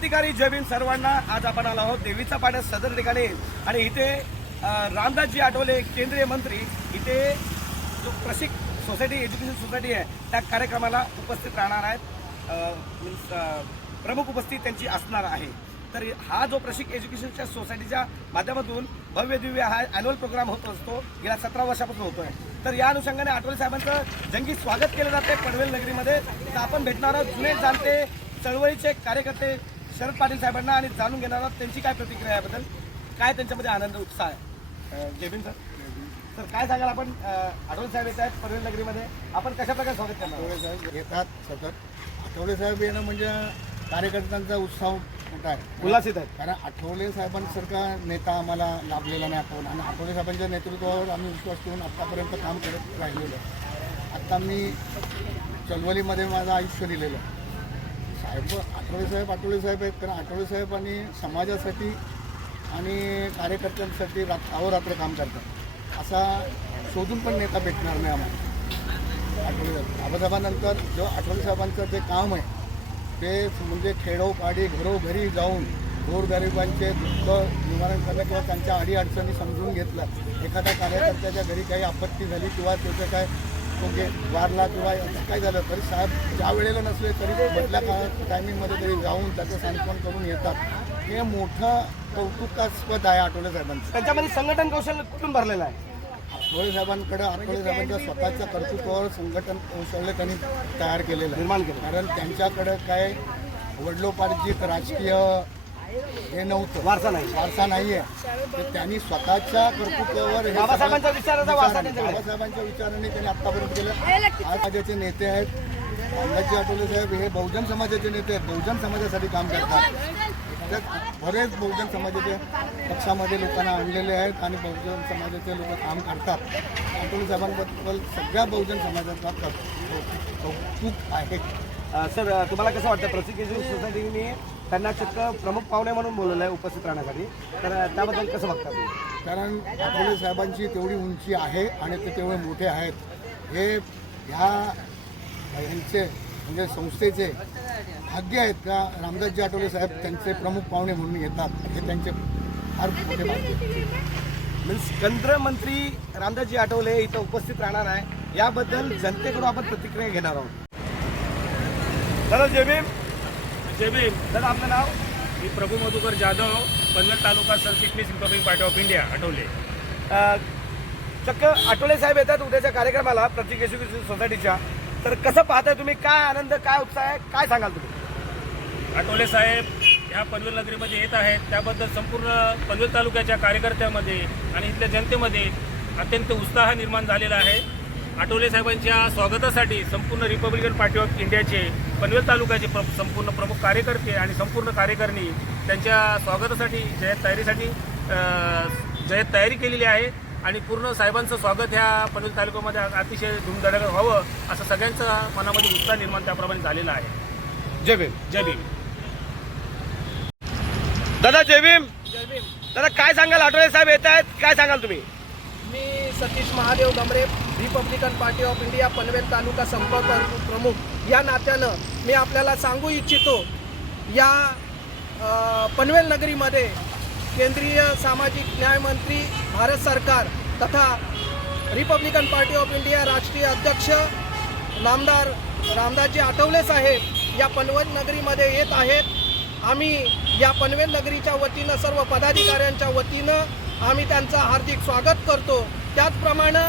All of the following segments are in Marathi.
क्रांतिकारी जय भीम सर्वांना आज आपण आलो आहोत. देवीचा पाड्या सदर ठिकाणी. आणि इथे रामदासजी आठवले केंद्रीय मंत्री. इथे जो प्रशिक सोसायटी एज्युकेशन सोसायटी आहे त्या कार्यक्रमाला उपस्थित राहणार आहेत. मीन्स प्रमुख उपस्थित त्यांची असणार आहे. तर हा जो प्रशिक एज्युकेशनच्या सोसायटीच्या माध्यमातून भव्य दिव्य हा ॲन्युअल प्रोग्राम होत असतो. गेल्या सतरा वर्षापासून होतो आहे तर या अनुषंगाने आठवले साहेबांचं जंगी स्वागत केलं जाते पनवेल नगरीमध्ये. तर आपण भेटणार आहोत जुने जाणते चळवळीचे कार्यकर्ते शरद पाटील साहेबांना आणि जाणून घेणार आहोत त्यांची काय प्रतिक्रिया आहे याबद्दल? काय त्यांच्यामध्ये आनंद उत्साह आहे? भीम सर? सर काय सांगाल आपण? आठवले साहेब येत आहेत पनवेल नगरीमध्ये. आपण कशा प्रकारे स्वागत करणार? आठवले साहेब येतात सतत. आठवले साहेब येणं म्हणजे कार्यकर्त्यांचा उत्साह मोठा आहे. उल्हासित आहेत. कारण आठवले साहेबांसारखा नेता आम्हाला लाभलेला नाही आपण. आणि आठवले साहेबांच्या नेतृत्वावर आम्ही विश्वास ठेवून आत्तापर्यंत काम करत राहिलेलो आहे. आत्ता मी चळवळीमध्ये माझं आयुष्य दिलेलं आहे. साहेब आठवले साहेब आठवले साहेब आहेत. कारण आठवले साहेब आणि समाजासाठी आणि कार्यकर्त्यांसाठी रात अहोरात्र काम करतात. असा शोधून पण नेता भेटणार नाही आम्हाला. आठवले साहेब. बाबासाहेबांनंतर जो आठवले साहेबांचं जे काम आहे ते म्हणजे खेडोपाडी घरोघरी जाऊन गोरगरिबांचे दुःख निवारण करणं किंवा त्यांच्या अडीअडचणी समजून घेतलं. एखाद्या कार्यकर्त्याच्या घरी काही आपत्ती झाली किंवा त्याचं काय गे वारला किंवा काय झालं तरी साहेब ज्या वेळेला नसले तरी मधल्या काळात टायमिंगमध्ये तरी जाऊन त्याचं सांत्वन करून येतात. हे मोठं कौतुकास्पद आहे आठवले साहेबांचं. त्यांच्यामध्ये संघटन कौशल्य कुठून भरलेलं आहे? आठवले साहेबांकडे आठवले साहेबांच्या स्वतःच्या कर्तृत्वावर संघटन कौशल्य त्यांनी तयार केलेलं आहे. निर्माण केलं कारण त्यांच्याकडे काय वडलोपार्जित राजकीय हे नव्हतं. वारसा नाही. वारसा नाहीये. तर त्यांनी स्वतःच्या कर्तृत्वावर हे विचाराचा वारसा विचाराने- त्यांच्याकडे. बाबासाहेबांच्या विचाराने त्यांनी आतापर्यंत केलं. आज राज्याचे नेते आहेत. रामदासजी आठवले साहेब हे बहुजन समाजाचे नेते आहेत. बहुजन समाजासाठी काम करतात. त्यात बरेच बहुजन समाजाच्या पक्षामध्ये लोकांना आणलेले आहेत आणि बहुजन समाजाचे लोक काम करतात. आठवले साहेबांबद्दल सगळ्या बहुजन समाजाचा कौ- कौतुक आहे. अं, सर तुम्हाला कसं वाटतं? प्रसिकेशन सोसायटीने त्यांना चक्क प्रमुख पाहुणे म्हणून बोलवलं आहे उपस्थित राहण्यासाठी. तर त्याबद्दल कसं बघता तुम्ही? कारण आठवले साहेबांची तेवढी उंची आहे आणि ते तेवढे मोठे आहेत. हे ह्या यांचे म्हणजे संस्थेचे भाग्य आहेत का? रामदासजी आठवले साहेब त्यांचे प्रमुख पाहुणे म्हणून येतात. हे त्यांचे फार मोठे भाग्य. मीन्स केंद्रमंत्री रामदासजी आठवले इथं उपस्थित राहणार आहे. याबद्दल जनतेकडून आपण प्रतिक्रिया घेणार आहोत. जय भीम. जय भीम. दादा आपलं नाव? मी प्रभू मधुकर जाधव पनवेल तालुका सरचिटणीस Republic Party of India Athawale. चक्क आठवले साहेब येतात उद्याच्या कार्यक्रमाला प्रतीक एज्युकेशन सोसायटीच्या तर कसं पाहताय तुम्ही? काय आनंद काय उत्साह आहे? काय सांगाल तुम्ही? आठवले साहेब ह्या पनवेल नगरीमध्ये येत आहेत. त्याबद्दल संपूर्ण पनवेल तालुक्याच्या कार्यकर्त्यामध्ये आणि इथल्या जनतेमध्ये अत्यंत उत्साह निर्माण झालेला आहे. आठवले साहेबांच्या स्वागतासाठी संपूर्ण रिपब्लिकन पार्टी ऑफ इंडियाचे पनवेल तालुक्याचे प्र संपूर्ण प्रमुख कार्यकर्ते आणि संपूर्ण कार्यकारिणी त्यांच्या स्वागतासाठी जयत तयारीसाठी जयत तयारी केलेली आहे. आणि पूर्ण साहेबांचं स्वागत ह्या पनवेल तालुक्यामध्ये अतिशय धुमधडाक्यात व्हावं असं सगळ्यांचा मनामध्ये उत्साह निर्माण त्याप्रमाणे झालेला आहे. जय भीम. जय भीम. दादा जय भीम. दादा काय सांगाल? आठवले साहेब येत आहेत. काय सांगाल तुम्ही? मी Satish Mahadev Gamre Republican Party of India Panvel taluka संपर्क प्रमुख. या नात्यानं मी आपल्याला सांगू इच्छितो या पनवेल नगरीमध्ये केंद्रीय सामाजिक न्याय मंत्री भारत सरकार तथा रिपब्लिकन पार्टी ऑफ इंडिया राष्ट्रीय अध्यक्ष नामदार रामदासजी आठवले साहेब या पनवेल नगरीमध्ये येत आहेत. आम्ही या पनवेल नगरीच्या वतीनं सर्व पदाधिकाऱ्यांच्या वतीनं आम्ही त्यांचं हार्दिक स्वागत करतो. त्याचप्रमाणे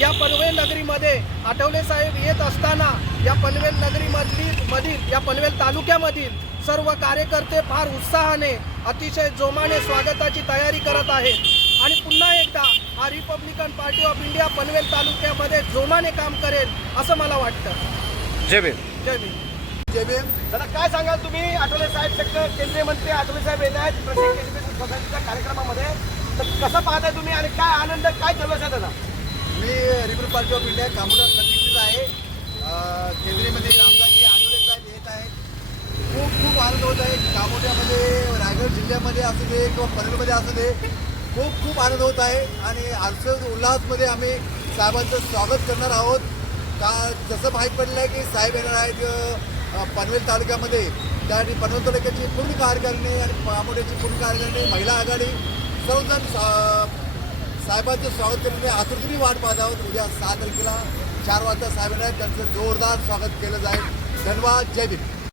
या पनवेल नगरीमध्ये आठवले साहेब येत असताना या पनवेल नगरीमधली मधील या पनवेल तालुक्यामधील सर्व कार्यकर्ते फार उत्साहाने अतिशय जोमाने स्वागताची तयारी करत आहेत. आणि पुन्हा एकदा हा Republican Party of India Panvel तालुक्यामध्ये जोमाने काम करेल असं मला वाटतं. जय भीम. जय भीम. जय भीम. दादा काय सांगाल तुम्ही? आठवले साहेब केंद्रीय मंत्री आठवले साहेब येत आहेत. प्रत्येक कार्यक्रमामध्ये. तर कसं पाहताय तुम्ही आणि काय आनंद काय जल्लोष आहे दादा मी रिपब्लिक पार्टी ऑफ इंडिया कामोडा प्रतिनिधी आहे. अ, रामदासजी आठवले साहेब येत आहेत. खूप खूप आनंद होत आहे. कामोड्यामध्ये रायगड जिल्ह्यामध्ये असू दे किंवा पनवेलमध्ये असू दे खूप खूप आनंद होत आहे. आणि आजच्या उल्हासमध्ये आम्ही साहेबांचं स्वागत करणार आहोत. का जसं माहीत पडलं आहे की साहेब येणार आहेत पनवेल तालुक्यामध्ये. त्यासाठी पनवेल तालुक्याची पूर्ण कार्यकारिणी आणि कामोड्याची पूर्ण कार्यकारिणी महिला आघाडी सर्वजण साहेबांचं स्वागत करणे आतुरतेने वाट पाहत आहोत. उद्या सहा तारखेला चार वाजता साहेबांना त्यांचं जोरदार स्वागत केलं जाईल. धन्यवाद. जय भीम.